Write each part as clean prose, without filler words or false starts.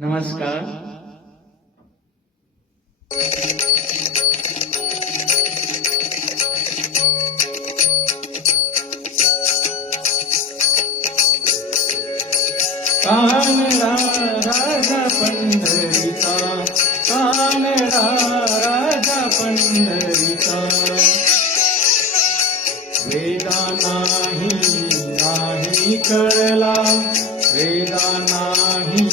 नमस्कार. कानडा राजा पंढरीचा, कानडा राजा पंढरीचा. वेदा नाही कळला, वेदा नाही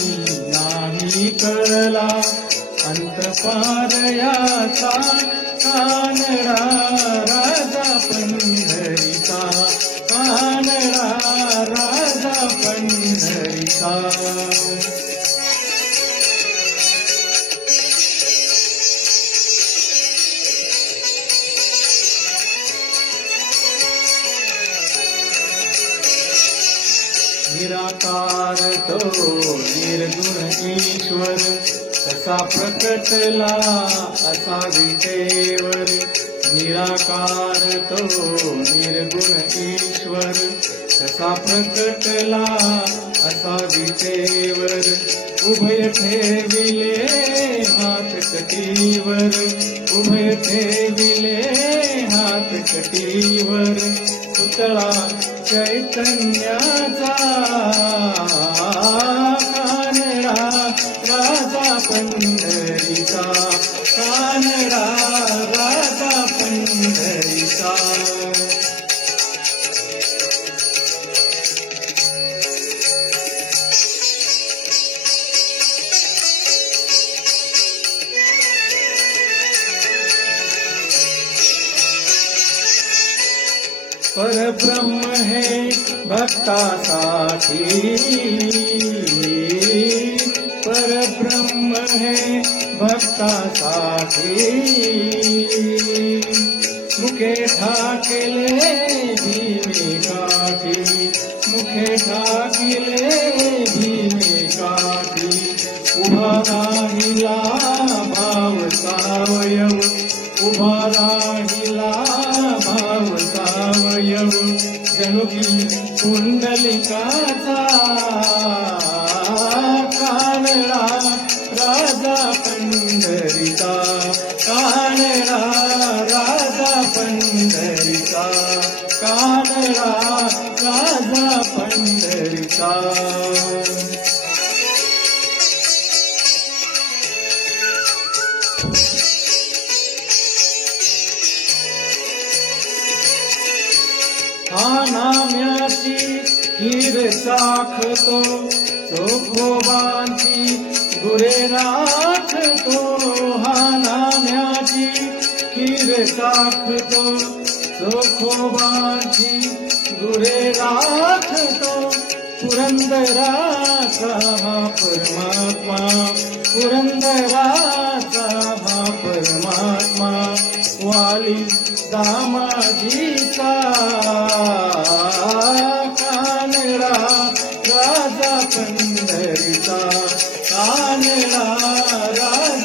कळला, अंतपार याचा. कानडा राजा पंढरीचा, कानडा राजा पंढरीचा. निराकार तो निर्गुण ईश्वर, तसा प्रकटला असा विटेवर. निराकार तो निर्गुण ईश्वर, तसा प्रकटला असा विटेवर. उभय ठेविले हात कटीवर, उभय ठेविले हात कटीवर. पुतळा चैतन्याचा, कानडा राजा पंढरीचा, कानडा राजा पंढरीचा. परब्रह्म है भक्तासाठी, परब्रह्म है भक्तासाठी. मुखे ठाकले भीमे काठी, मुखे ठाकले भीमे काठी. उभा राहिला भाव सावयव, उभा राहिला भाव सावयव. जणू की पुंडलिकाचा, कानडा राजा पंढरीचा, कानडा राजा पंढरीचा, कानडा राजा पंढरीचा. हा नाम्याची खीर साखतो, चोखोबांची गुरे राखतो. हा नाम्याची खीर साखतो, चोखोबांची गुरे राखतो. पुरंदराचा हा परमात्मा, पुरंदराचा हा परमात्मा. वाली दामाजीचा, कानडा राजा पंढरीचा, कानडा राजा